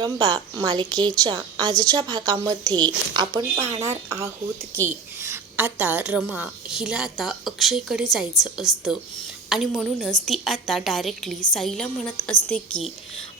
रंभा मालिकेच्या आजच्या भागामध्ये आपण पाहणार आहोत की आता रमा हिला आता अक्षयकडे जायचं असतं आणि म्हणूनच ती आता डायरेक्टली साईला म्हणत असते की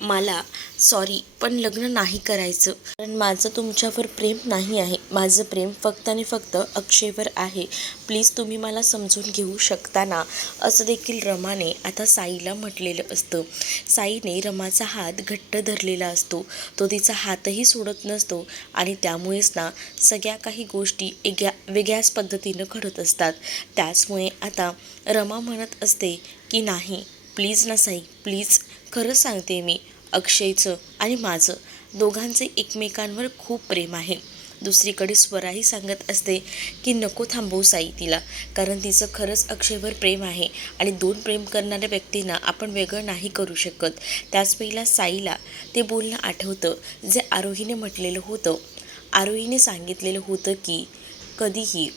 मला सॉरी पण लग्न नाही करायचं, कारण माझं तुमच्यावर प्रेम नाही आहे. माझं प्रेम फक्त आणि फक्त अक्षयवर आहे. प्लीज तुम्ही मला समजून घेऊ शकता ना, असं देखील रमाने आता साईला म्हटलेलं असतं. साईने रमाचा हात घट्ट धरलेला असतो. तो तिचा हातही सोडत नसतो आणि त्यामुळेच ना सगळ्या काही गोष्टी वेगळ्याच पद्धतीनं घडत असतात. त्याचमुळे आता रमा म्हणत असते की नाही प्लीज ना साई, प्लीज खरं सांगते मी, अक्षयचं आणि माझं दोघांचे एकमेकांवर खूप प्रेम आहे. दुसरीकडे स्वराही सांगत असते की नको थांबवू साई तिला, कारण तिचं खरंच अक्षयवर प्रेम आहे आणि दोन प्रेम करणाऱ्या व्यक्तींना आपण वेगळं नाही करू शकत. त्याच वेळेला साईला ते बोलणं आठवतं जे आरोहीने म्हटलेलं होतं. आरोहीने सांगितलेलं होतं की कधीही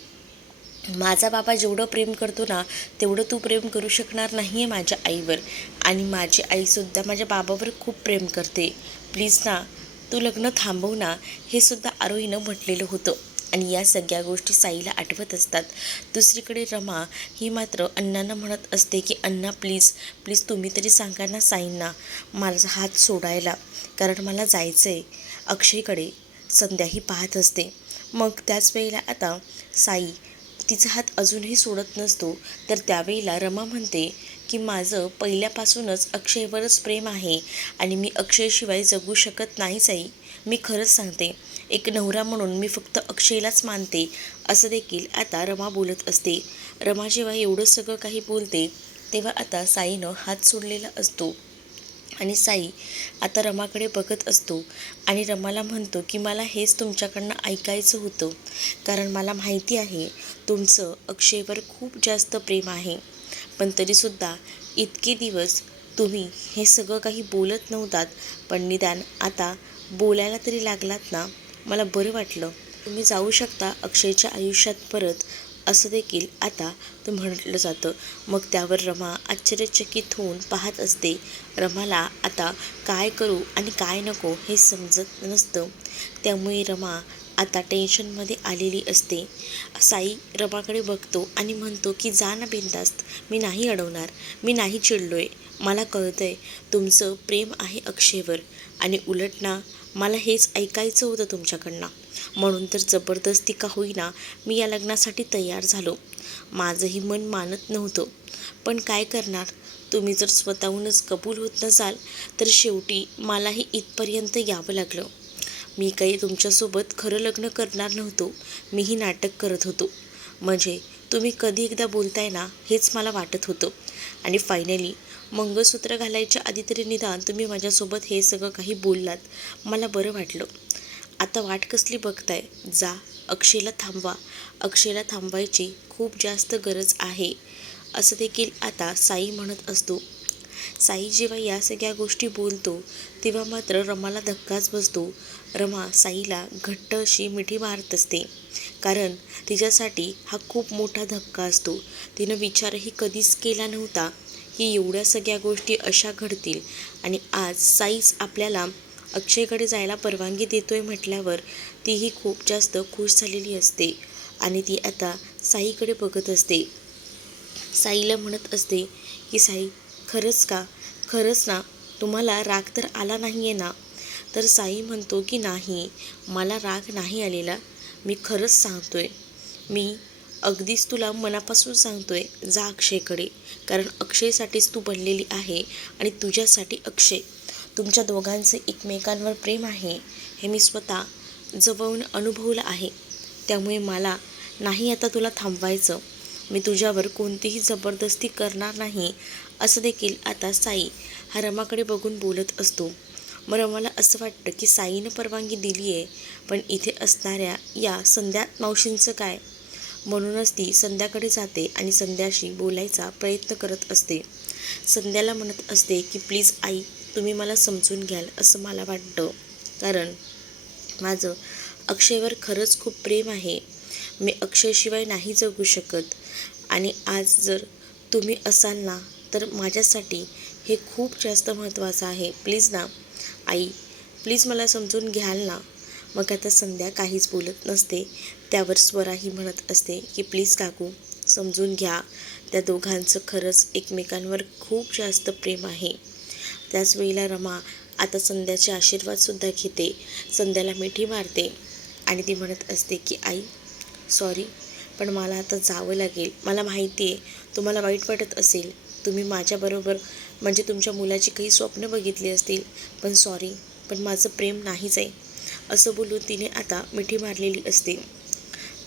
माझा बाबा जेवढं प्रेम करतो ना तेवढं तू प्रेम करू शकणार नाही आहे माझ्या आईवर, आणि माझी आईसुद्धा माझ्या बाबावर खूप प्रेम करते. प्लीज ना तू लग्न थांबव ना, हे सुद्धा आरोहीनं म्हटलेलं होतं. आणि या सगळ्या गोष्टी साईला आठवत असतात. दुसरीकडे रमा ही मात्र अण्णांना म्हणत असते की अण्णा प्लीज प्लीज तुम्ही तरी सांगा ना साईंना माझा हात सोडायला, कारण मला जायचं आहे अक्षयकडे. संध्याही पाहत असते. मग त्याच वेळेला आता साई तिचा हात अजूनही सोडत नसतो. तर त्यावेळेला रमा म्हणते की माझं पहिल्यापासूनच अक्षयवरच प्रेम आहे आणि मी अक्षयशिवाय जगू शकत नाही साई. मी खरंच सांगते, एक नवरा म्हणून मी फक्त अक्षयलाच मानते, असं देखील आता रमा बोलत असते. रमा जेव्हा एवढं सगळं काही बोलते तेव्हा आता साईनं हात सोडलेला असतो आणि साई आता रमाकडे बघत असतो आणि रमाला म्हणतो की मला हेच तुमच्याकडनं ऐकायचं होतं, कारण मला माहिती आहे तुमचं अक्षयवर खूप जास्त प्रेम आहे. पण तरीसुद्धा इतके दिवस तुम्ही हे सगळं काही बोलत नव्हतात, पण निदान आता बोलायला तरी लागलात ना, मला बरं वाटलं. तुम्ही जाऊ शकता अक्षयच्या आयुष्यात परत, असं देखील आता ते म्हटलं जातं. मग त्यावर रमा आश्चर्यचकित होऊन पाहत असते. रमाला आता काय करू आणि काय नको हे समजत नसतं. त्यामुळे रमा आता टेन्शनमध्ये आलेली असते. साई रमाकडे बघतो आणि म्हणतो की जा ना बिनधास्त, मी नाही अडवणार, मी नाही चिडलोय, मला कळतंय तुमचं प्रेम आहे अक्षयवर, आणि उलट ना मला हेच ऐकायचं होतं तुमच्याकडनं, म्हणून तर जबरदस्ती का होईना मी या लग्नासाठी तयार झालो. माझंही मन मानत नव्हतं, पण काय करणार, तुम्ही जर स्वतःहूनच कबूल होत नसाल तर शेवटी मलाही इथपर्यंत यावं लागलं. मी काही तुमच्यासोबत खरं लग्न करणार नव्हतो, मीही नाटक करत होतो. म्हणजे तुम्ही कधी एकदा बोलताय ना हेच मला वाटत होतं, आणि फायनली मंगळसूत्र घालायच्या आधी तरी निदान तुम्ही माझ्यासोबत हे सगळं काही बोललात, मला बरं वाटलं. आता वाट कसली बघताय, जा अक्षयला थांबवा, अक्षयला थांबवायची खूप जास्त गरज आहे, असं देखील आता साई म्हणत असतो. साई जेव्हा या सगळ्या गोष्टी बोलतो तेव्हा मात्र रमाला धक्काच बसतो. रमा साईला घट्ट अशी मिठी मारत असते, कारण तिच्यासाठी हा खूप मोठा धक्का असतो. तिनं विचारही कधीच केला नव्हता की एवढ्या सगळ्या गोष्टी अशा घडतील, आणि आज साईच आपल्याला अक्षयकडे जायला परवानगी देतोय म्हटल्यावर तीही खूप जास्त खुश झालेली असते. आणि ती आता साईकडे बघत असते. साईला म्हणत असते की साई खरंच का, खरंच ना, तुम्हाला राग तर आला नाही आहे ना. तर साई म्हणतो की नाही, मला राग नाही आलेला, मी खरंच सांगतोय, मी अगदीच तुला मनापासून सांगतोय, जा अक्षयकडे, कारण अक्षयसाठीच तू बनलेली आहे आणि तुझ्यासाठी अक्षय. तुमच्या दोघांचे एकमेकांवर प्रेम आहे हे मी स्वतः जवळून अनुभवलं आहे. त्यामुळे मला नाही आता तुला थांबवायचं, मी तुझ्यावर कोणतीही जबरदस्ती करणार नाही, असं देखील आता साई हा रमाकडे बघून बोलत असतो. मग रमाला असं वाटतं की साईनं परवानगी दिली आहे, पण इथे असणाऱ्या या संध्या मावशींचं काय, म्हणूनच ती संध्याकडे जाते आणि संध्याशी बोलायचा प्रयत्न करत असते. संध्याला म्हणत असते की प्लीज आई तुम्ही मला समजून घ्याल असं मला वाटतं, कारण माझं अक्षयवर खरंच खूप प्रेम आहे, मी अक्षयशिवाय नाही जगू शकत, आणि आज जर तुम्ही असाल ना तर माझ्यासाठी हे खूप जास्त महत्त्वाचं आहे. प्लीज ना आई, प्लीज मला समजून घ्याल ना. मग आता संध्या काहीच बोलत नसते. त्यावर स्वराही म्हणत असते की प्लीज काकू समजून घ्या, त्या दोघांचं खरंच एकमेकांवर खूप जास्त प्रेम आहे. त्याच वेळेला रमा आता संध्याचे आशीर्वादसुद्धा घेते, संध्याला मिठी मारते आणि ती म्हणत असते की आई सॉरी, पण मला आता जावं लागेल. मला माहिती आहे तुम्हाला वाईट वाटत असेल, तुम्ही माझ्याबरोबर म्हणजे तुमच्या मुलाची काही स्वप्न बघितली असतील, पण सॉरी, पण माझं प्रेम नाहीच आहे. असं बोलून तिने आता मिठी मारलेली असते.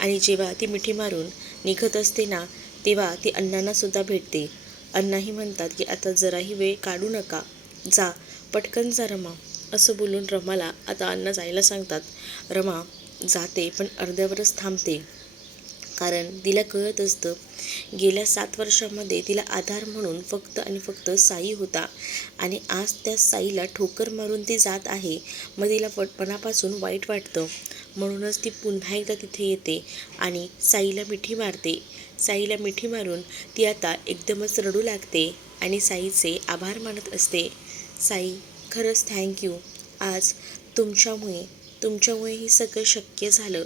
आणि जेव्हा ती मिठी मारून निघत असते ना, तेव्हा ती अण्णांनासुद्धा भेटते. अण्णाही म्हणतात की आता जराही वेळ काढू नका, जा पटकन जा रमा. असं बोलून रमाला आता अण्णा जायला सांगतात. रमा जाते पण अर्ध्यावरच थांबते, कारण तिला कळत असतं गेल्या 7 वर्षामध्ये तिला आधार म्हणून फक्त आणि फक्त साई होता आणि आज त्या साईला ठोकर मारून ती जात आहे. मग तिला मनापासून वाईट वाटतं. म्हणूनच ती पुन्हा एकदा तिथे येते आणि साईला मिठी मारते. साईला मिठी मारून ती आता एकदमच रडू लागते आणि साईचे आभार मानत असते. साई खरंच थँक्यू, आज तुमच्यामुळे हे सगळं शक्य झालं,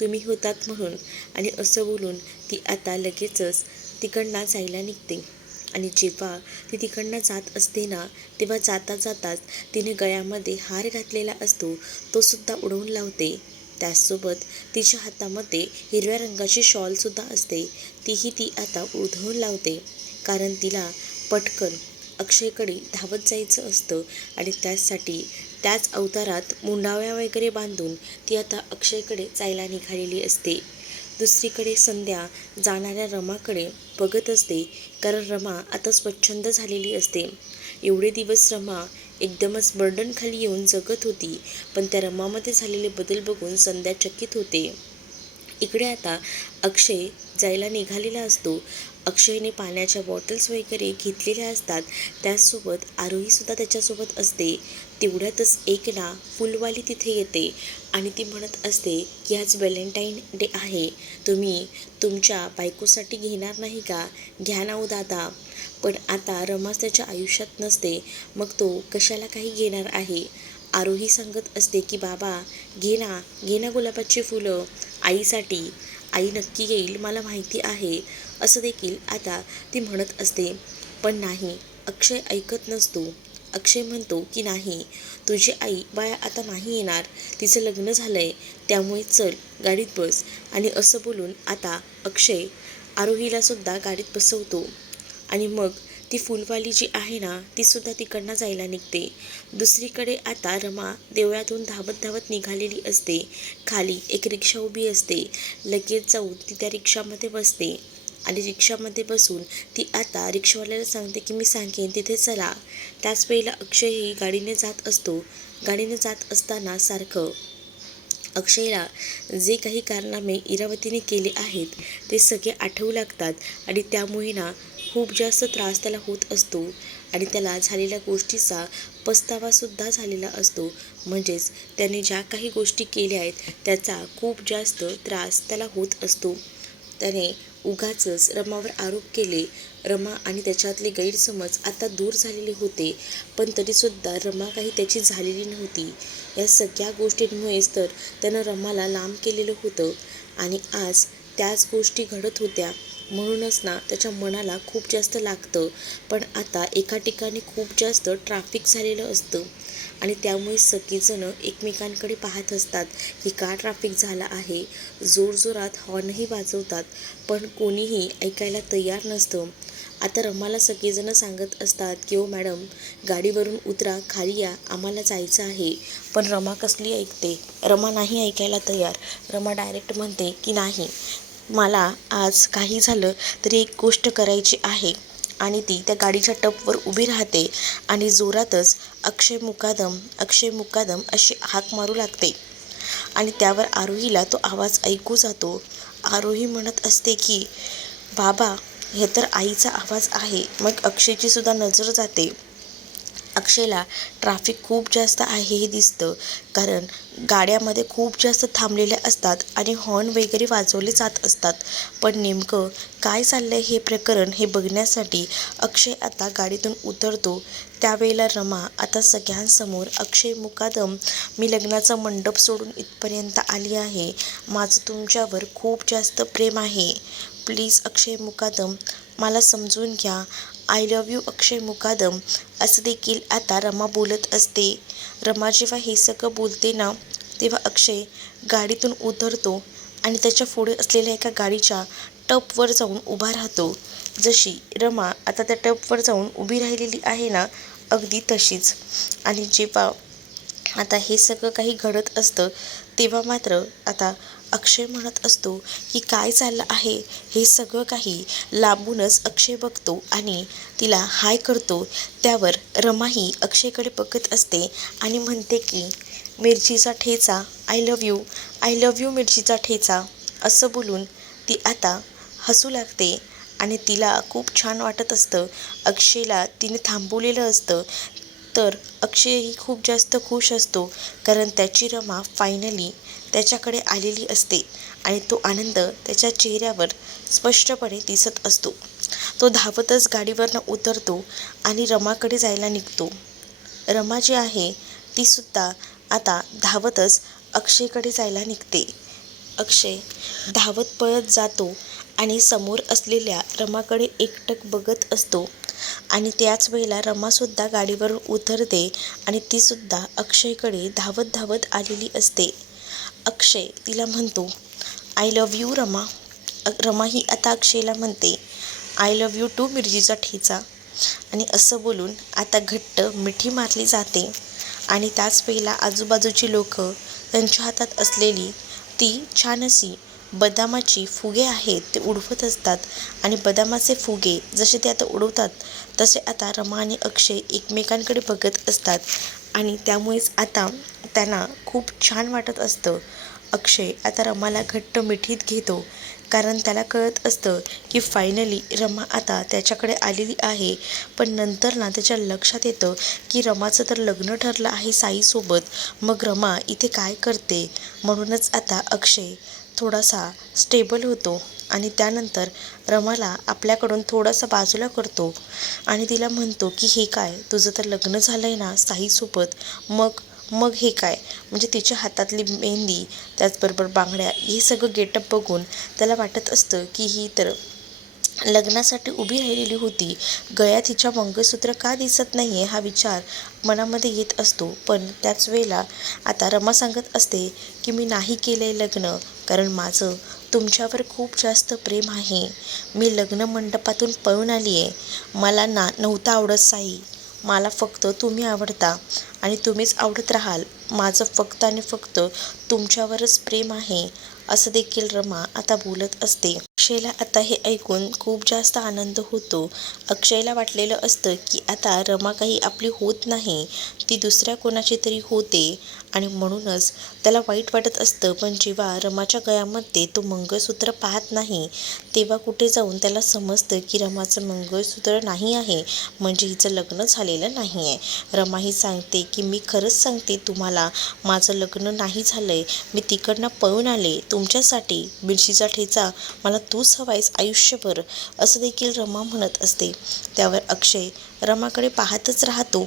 तुम्ही होतात म्हणून. आणि असं बोलून ती आता लगेचच तिकडनं जायला निघते. आणि जेव्हा ती तिकडनं जात असते ना, तेव्हा जाता जाताच तिने गळ्यामध्ये हार घातलेला असतो तो सुद्धा उडवून लावते. त्याचसोबत तिच्या हातामध्ये हिरव्या रंगाची शॉलसुद्धा असते, तीही ती आता उधळून लावते, कारण तिला पटकन अक्षयकडे धावत जायचं असतं. आणि त्याचसाठी त्याच अवतारात मुंडाव्या वगैरे बांधून ती आता अक्षयकडे जायला निघालेली असते. दुसरीकडे संध्या जाणाऱ्या रमाकडे बघत असते, कारण रमा आता स्वच्छंद झालेली असते. एवढे दिवस रमा एकदमच बर्डनखाली येऊन जगत होती, पण त्या रमामध्ये झालेले बदल बघून संध्या चकित होते. इकडे आता अक्षय जायला निघालेला असतो. अक्षयने पाण्याच्या बॉटल्स वगैरे घेतलेल्या असतात, त्याचसोबत आरोहीसुद्धा त्याच्यासोबत असते. तेवढ्यातच एक ना फुलवाली तिथे येते आणि ती म्हणत असते की आज व्हॅलेंटाईन डे आहे, तुम्ही तुमच्या बायकोसाठी घेणार नाही का? घ्या ना ओ दादा. पण आता रमास त्याच्या आयुष्यात नसते, मग तो कशाला काही घेणार आहे. आरोही सांगत असते की बाबा घे ना गुलाबाची फुलं आईसाठी, आई नक्की येईल मला माहिती आहे. असं देखील आता ती म्हणत असते, पण नाही, अक्षय ऐकत नसतो. अक्षय म्हणतो की नाही, तुझी आई बाया आता नाही येणार, तिचं लग्न झालंय, त्यामुळे चल गाडीत बस. आणि असं बोलून आता अक्षय आरोहीला सुद्धा गाडीत बसवतो आणि मग ती फुलवाली जी आहे ना, तीसुद्धा तिकडनं जायला निघते. दुसरीकडे आता रमा देवळातून धावत धावत निघालेली असते. खाली एक रिक्षा उभी असते. लगेच जाऊन ती त्या रिक्षामध्ये बसते आणि रिक्षामध्ये बसून ती आता रिक्षावाल्याला सांगते की मी सांगेन तिथे चला. त्याच वेळेला अक्षयही गाडीने जात असतो. गाडीने जात असताना सारखं अक्षयला जे काही कारनामे इरावतीने केले आहेत ते सगळे आठवू लागतात आणि त्यामुळे ना खूप जास्त त्रास त्याला होत असतो आणि त्याला झालेल्या गोष्टीचा पस्तावासुद्धा झालेला असतो. म्हणजेच त्याने ज्या काही गोष्टी केल्या आहेत त्याचा खूप जास्त त्रास त्याला होत असतो. त्याने उगाचच रमावर आरोप केले. रमा आणि त्याच्यातले गैरसमज आता दूर झालेले होते, पण तरीसुद्धा रमा काही त्याची झालेली नव्हती. या सगळ्या गोष्टींमुळेच तर त्यानं रमाला लांब केलेलं होतं आणि आज त्याच गोष्टी घडत होत्या. म्हणूनच ना त्याच्या मनाला खूप जास्त लागतं. पण आता एका ठिकाणी खूप जास्त ट्रॅफिक झालेलं असतं आणि त्यामुळे सगळेजणं एकमेकांकडे पाहत असतात की का ट्रॅफिक झाला आहे. जोरजोरात हॉर्नही वाजवतात, पण कोणीही ऐकायला तयार नसतं. आता रमाला सगळेजणं सांगत असतात की ओ मॅडम, गाडीवरून उतरा, खाली या, आम्हाला जायचं आहे. पण रमा कसली ऐकते, रमा नाही ऐकायला तयार. रमा डायरेक्ट म्हणते की नाही, मला आज काही झालं तरी एक गोष्ट करायची आहे. आणि ती त्या गाडीच्या टपवर उभी राहते आणि जोरातच अक्षय मुकादम अशी हाक मारू लागते. आणि त्यावर आरोहीला तो आवाज ऐकू जातो. आरोही म्हणत असते की बाबा, हे तर आईचा आवाज आहे. मग अक्षयची सुद्धा नजर जाते अक्षयला ट्रॅफिक खूप जास्त आहे हे दिसतं, कारण गाड्यामध्ये खूप जास्त थांबलेल्या असतात आणि हॉर्न वगैरे वाजवले जात असतात. पण नेमकं काय चाललंय हे प्रकरण हे बघण्यासाठी अक्षय आता गाडीतून उतरतो. त्यावेळेला रमा आता सगळ्यांसमोर अक्षय मुकादम, मी लग्नाचा मंडप सोडून इथपर्यंत आली आहे. माझं तुमच्यावर खूप जास्त प्रेम आहे. प्लीज अक्षय मुकादम, मला समजून घ्या. आय लव्ह यू अक्षय मुकादम, असं देखील आता रमा बोलत असते. रमा जेव्हा हे सगळं बोलते ना, तेव्हा अक्षय गाडीतून उतरतो आणि त्याच्या पुढे असलेल्या एका गाडीच्या टपवर जाऊन उभा राहतो. जशी रमा आता त्या टपवर जाऊन उभी राहिलेली आहे ना, अगदी तशीच. आणि जेव्हा आता हे सगळं काही घडत असतं, तेव्हा मात्र आता अक्षय म्हणत असतो की काय चाललं आहे हे सगळं काही लांबूनच अक्षय बघतो आणि तिला हाय करतो. त्यावर रमाही अक्षयकडे बघत असते आणि म्हणते की मिरचीचा ठेचा, I love you, I love you मिरचीचा ठेचा, असं बोलून ती आता हसू लागते. आणि तिला खूप छान वाटत असतं. अक्षयला तिने थांबवलेलं असतं, तर अक्षयही खूप जास्त खुश असतो, कारण त्याची रमा फायनली त्याच्याकडे आलेली असते आणि तो आनंद त्याच्या चेहऱ्यावर स्पष्टपणे दिसत असतो. तो धावतच गाडीवरनं उतरतो आणि रमाकडे जायला निघतो. रमा जी आहे ती सुद्धा आता धावतच अक्षयकडे जायला निघते. अक्षय धावत पळत जातो आणि समोर असलेल्या रमाकडे एकटक बघत असतो. आणि त्याच वेळेला रमासुद्धा गाडीवरून उतरते आणि तीसुद्धा अक्षयकडे धावत धावत आलेली असते. अक्षय तिला म्हणतो, I love you Rama. Rama ही आता अक्षयला म्हणते, आय लव्ह यू टू मिरचीचा ठेचा. आणि असं बोलून आता घट्ट मिठी मारली जाते. आणि त्याच वेळेला आजूबाजूची लोक त्यांच्या हातात असलेली ती छान अशी बदामाची फुगे आहेत ते उडवत असतात. आणि बदामाचे फुगे जसे ते आता उडवतात, तसे आता रमा आणि अक्षय एकमेकांकडे बघत असतात. आणि त्यामुळेच आता त्यांना खूप छान वाटत असतं. अक्षय आता रमाला घट्ट मिठीत घेतो, कारण त्याला कळत असतं की फायनली रमा आता त्याच्याकडे आलेली आहे. पण नंतर ना त्याच्या लक्षात येतं की रमाचं तर लग्न ठरलं आहे साईसोबत, मग रमा इथे काय करते. म्हणूनच आता अक्षय थोडासा स्टेबल होतो आणि त्यानंतर रमाला आपल्याकडून थोडासा बाजूला करतो आणि तिला म्हणतो की हे काय, तुझं तर लग्न झालं आहे ना साईसोबत, मग मग हे काय. म्हणजे तिच्या हातातली मेहंदी, त्याचबरोबर बांगड्या, हे सगळं गेटअप बघून त्याला वाटत असतं की ही तर लग्नासाठी उभी राहिलेली होती. गळ्यात हिच्या मंगळसूत्र का दिसत नाही आहे हा विचार मनामध्ये येत असतो. पण त्याच वेळेला आता रमा सांगत असते की मी नाही केलं आहे लग्न, कारण माझं तुमच्यावर खूप जास्त प्रेम आहे. मी लग्न मंडपातून पळून आली आहे. मला नव्हतं आवडत साई, मला फक्त तुम्ही आवडता आणि तुम्हीच आवडत राहाल. माझं फक्त आणि फक्त तुमच्यावरच प्रेम आहे, असं देखील रमा आता बोलत असते. अक्षयला आता हे ऐकून खूप जास्त आनंद होतो. अक्षयला वाटलेलं असतं की आता रमा काही आपली होत नाही, ती दुसऱ्या कोणाची तरी होते आणि म्हणूनच त्याला वाईट वाटत असतं. पण जेव्हा रमाच्या गळ्यामध्ये तो मंगळसूत्र पाहत नाही, तेव्हा कुठे जाऊन त्याला समजतं की रमाचं मंगळसूत्र नाही आहे, म्हणजे हिचं लग्न झालेलं नाही आहे. रमा ही सांगते की मी खरंच सांगते तुम्हाला, माझं लग्न नाही झालं आहे, मी तिकडनं पळून आले तुमच्यासाठी. मिरचीचा ठेचा, मला तूच हवायस आयुष्यभर, असं देखील रमा म्हणत असते. त्यावर अक्षय रमाकडे पाहतच राहतो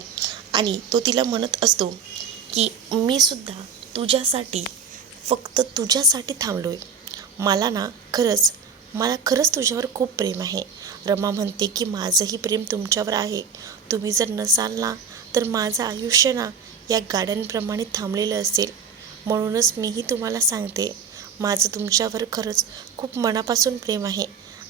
आणि तो तिला म्हणत असतो की मी सुद्धा तुझ्यासाठी, फक्त तुझ्यासाठी थांबलो आहे. मला खरंच तुझ्यावर खूप प्रेम आहे. रमा म्हणते की माझंही प्रेम तुमच्यावर आहे. तुम्ही जर नसाल ना, तर माझं आयुष्य ना या गाड्यांप्रमाणे थांबलेलं असेल. म्हणूनच मीही तुम्हाला सांगते, माझं तुमच्यावर खरंच खूप मनापासून प्रेम आहे.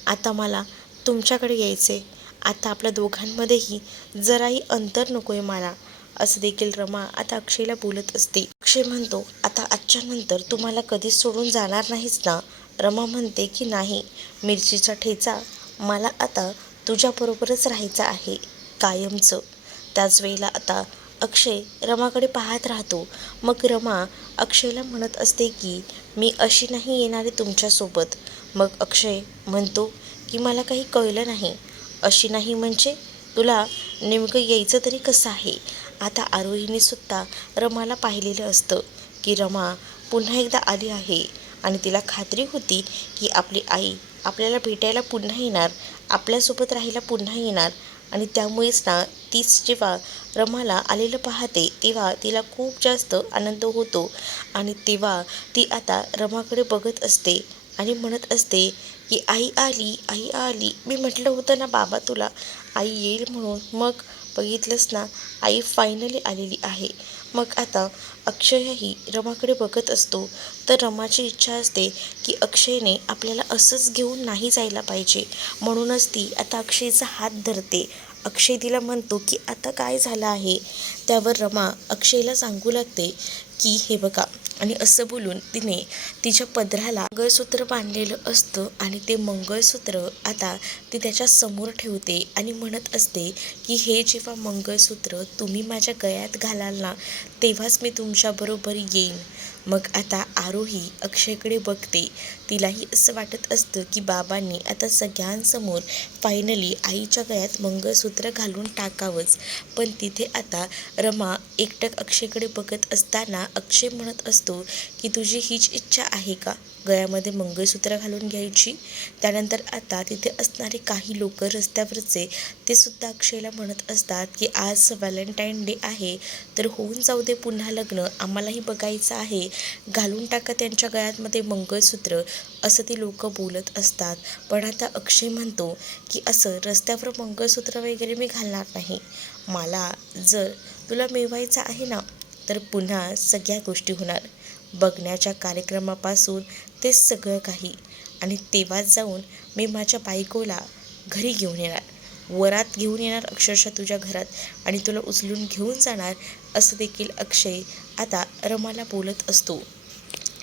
आता मला तुमच्याकडे यायचे, आता आपल्या दोघांमध्येही जराही अंतर नको आहे मला, असं देखील रमा आता अक्षयला बोलत असते. अक्षय म्हणतो, आता आजच्या नंतर तू मला कधीच सोडून जाणार नाहीस ना. रमा म्हणते की नाही मिरचीचा ठेचा, मला आता तुझ्याबरोबरच राहायचं आहे कायमचं. त्याच वेळेला आता अक्षय रमाकडे पाहत राहतो. मग रमा अक्षयला म्हणत असते की मी अशी नाही येणार आहे तुमच्यासोबत. मग अक्षय म्हणतो की मला काही कळलं नाही. अशी नाही म्हणजे तुला नेमकं यायचं तरी कसं आहे. आता आरोहीने सुद्धा रमाला पाहिलेलं असतं की रमा पुन्हा एकदा आली आहे आणि तिला खात्री होती की आपली आई आपल्याला भेटायला पुन्हा येणार, आपल्यासोबत राहायला पुन्हा येणार. आणि त्यामुळेच ना तीच जेव्हा रमाला आलेलं पाहते तेव्हा तिला खूप जास्त आनंद होतो. आणि तेव्हा ती आता रमाकडे बघत असते आणि म्हणत असते की आई आली, आई आली, मी म्हटलं होतं ना बाबा तुला आई येईल म्हणून. मग बघितलंस ना, आई फायनली आलेली आहे. मग आता अक्षयही रमाकडे बघत असतो. तर रमाची इच्छा असते की अक्षयने आपल्याला असंच घेऊन नाही जायला पाहिजे. म्हणूनच ती आता अक्षयचा हात धरते. अक्षय तिला म्हणतो की आता काय झालं आहे. त्यावर रमा अक्षयला सांगू लागते की हे बघा, आणि असं बोलून तिने तिच्या पदराला मंगळसूत्र बांधलेलं असतं आणि ते मंगळसूत्र आता ती त्याच्या समोर ठेवते आणि म्हणत असते की हे जेव्हा मंगळसूत्र तुम्ही माझ्या गळ्यात घालाल ना, तेव्हाच मी तुमच्याबरोबर येईन. मग आता आरोही अक्षयकडे बघते. तिलाही असं वाटत असतं की बाबांनी आता सगळ्यांसमोर फायनली आईच्या गळ्यात मंगळसूत्र घालून टाकावंच. पण तिथे आता रमा एकटक अक्षयकडे बघत असताना अक्षय म्हणत असतो की तुझी हीच इच्छा आहे का, गळ्यामध्ये मंगळसूत्र घालून घ्यायची. त्यानंतर आता तिथे असणारे काही लोक रस्त्यावरचे ते सुद्धा अक्षयला म्हणत असतात की आज व्हॅलेंटाईन डे आहे, तर होऊन जाऊ दे पुन्हा लग्न, आम्हालाही बघायचं आहे, घालून टाका त्यांच्या गळ्यामध्ये मंगळसूत्र, असं ती लोक बोलत असतात. पण आता अक्षय म्हणतो की असं रस्त्यावर मंगळसूत्र वगैरे मी घालणार नाही. मला जर तुला मिळवायचं आहे ना, तर पुन्हा सगळ्या गोष्टी होणार, बघण्याच्या कार्यक्रमापासून ते सगळं काही. आणि तेव्हाच जाऊन मी माझ्या बायकोला घरी घेऊन येणार, वरात घेऊन येणार अक्षरशः तुझ्या घरात, आणि तुला उचलून घेऊन जाणार. असं देखील अक्षय आता रमाला बोलत असतो.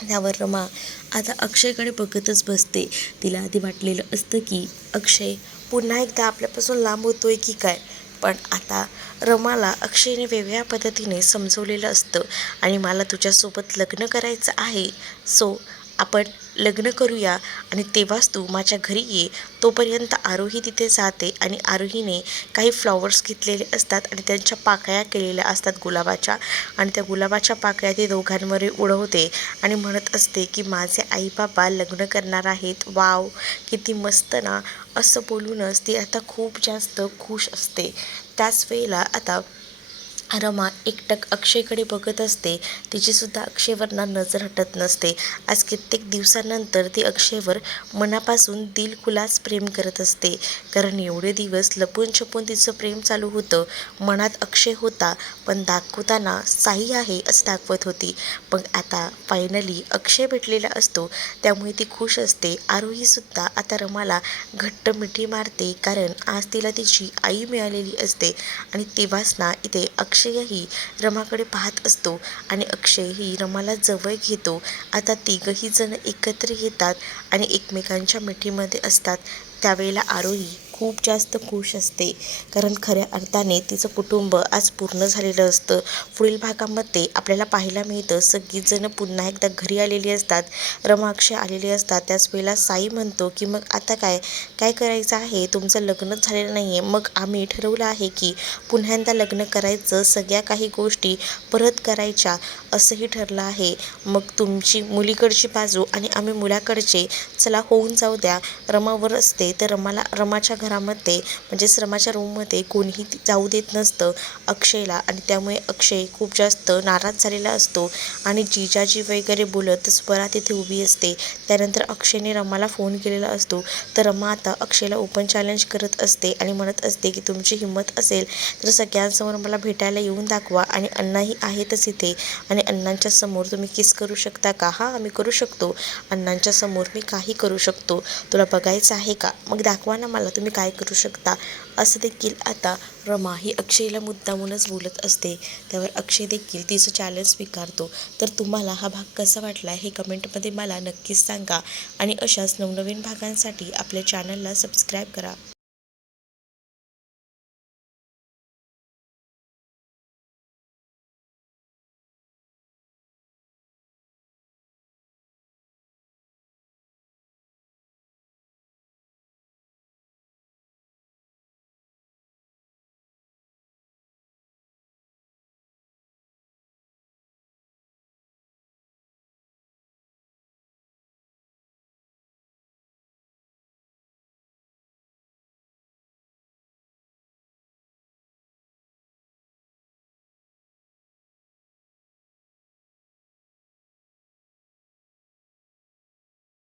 त्यावर रमा आता अक्षयकडे बघतच बसते. तिला आधी वाटलेलं असतं की अक्षय पुन्हा एकदा आपल्यापासून लांब होतोय की काय. पण आता रमाला अक्षयने वेगळ्या पद्धतीने समजवलेलं असतं आणि मला तुझ्यासोबत लग्न करायचं आहे, सो आपण लग्न करूया आणि तेव्हाच तू माझ्या घरी ये. तोपर्यंत आरोही तिथे जाते आणि आरोहीने काही फ्लॉवर्स घेतलेले असतात आणि त्यांच्या पाकळ्या केलेल्या असतात गुलाबाच्या, आणि त्या गुलाबाच्या पाकळ्या ती दोघांवर उडवते आणि म्हणत असते की माझे आई बाबा लग्न करणार आहेत, वाव किती मस्त ना. असं बोलूनच ती आता खूप जास्त खुश असते. त्याच वेळेला आता रमा एकटक अक्षयकडे बघत असते. तिचीसुद्धा अक्षयवर नजर हटत नसते. आज कित्येक दिवसानंतर ती अक्षयवर मनापासून दिलखुलास प्रेम करत असते. कारण एवढे दिवस लपून छपून तिचं प्रेम चालू होतं. मनात अक्षय होता पण दाखवताना साई आहे असं दाखवत होती. पण आता फायनली अक्षय भेटलेला असतो त्यामुळे ती खुश असते. आरोहीसुद्धा आता रमाला घट्ट मिठी मारते कारण आज तिला तिची आई मिळालेली असते. आणि तेव्हाच ना इथे अक्षयही रमाकडे पाहत असतो आणि अक्षयही रमाला जवळ घेतो. आता तिघही जण एकत्र येतात आणि एकमेकांच्या मिठीमध्ये असतात. त्यावेळेला आरोही खूप जास्त खुश असते कारण खऱ्या अर्थाने तिचं कुटुंब आज पूर्ण झालेलं असतं. पुढील भागामध्ये आपल्याला पाहायला मिळतं सगळीजणं पुन्हा एकदा घरी आलेली असतात, रमा अक्षय आलेले असतात. त्याच वेळेला साई म्हणतो की मग आता काय काय करायचं आहे, तुमचं लग्नच झालेलं नाही आहे, मग आम्ही ठरवलं आहे की पुन्हा लग्न करायचं, सगळ्या काही गोष्टी परत करायच्या असंही ठरलं आहे. मग तुमची मुलीकडची बाजू आणि आम्ही मुलाकडचे, चला होऊन जाऊ द्या. रमावर असते तर रमाच्या घरामध्ये म्हणजेच रमाच्या रूममध्ये कोणीही जाऊ देत नसतं अक्षयला, आणि त्यामुळे अक्षय खूप जास्त नाराज झालेला असतो आणि जिजाजी वगैरे बोलत स्वरा तिथे उभी असते. त्यानंतर अक्षयने रमाला फोन केलेला असतो. तर रमा आता अक्षयला ओपन चॅलेंज करत असते आणि म्हणत असते की तुमची हिंमत असेल तर सगळ्यांसमोर मला भेटायला येऊन दाखवा, आणि अण्णाही आहेतच इथे, आणि अण्णांच्या समोर तुम्ही किस करू शकता का. हां आम्ही करू शकतो, अण्णांच्या समोर मी काही करू शकतो, तुला बघायचं आहे का, मग दाखवा ना मला तुम्ही काय करू शकता. असं देखील आता रमा ही अक्षयला मुद्दामूनच बोलत असते. त्यावर अक्षय देखील तिचं चॅलेंज स्वीकारतो. तर तुम्हाला हा भाग कसा वाटला हे कमेंटमध्ये मला नक्कीच सांगा आणि अशाच नवनवीन भागांसाठी आपल्या चॅनलला सबस्क्राईब करा.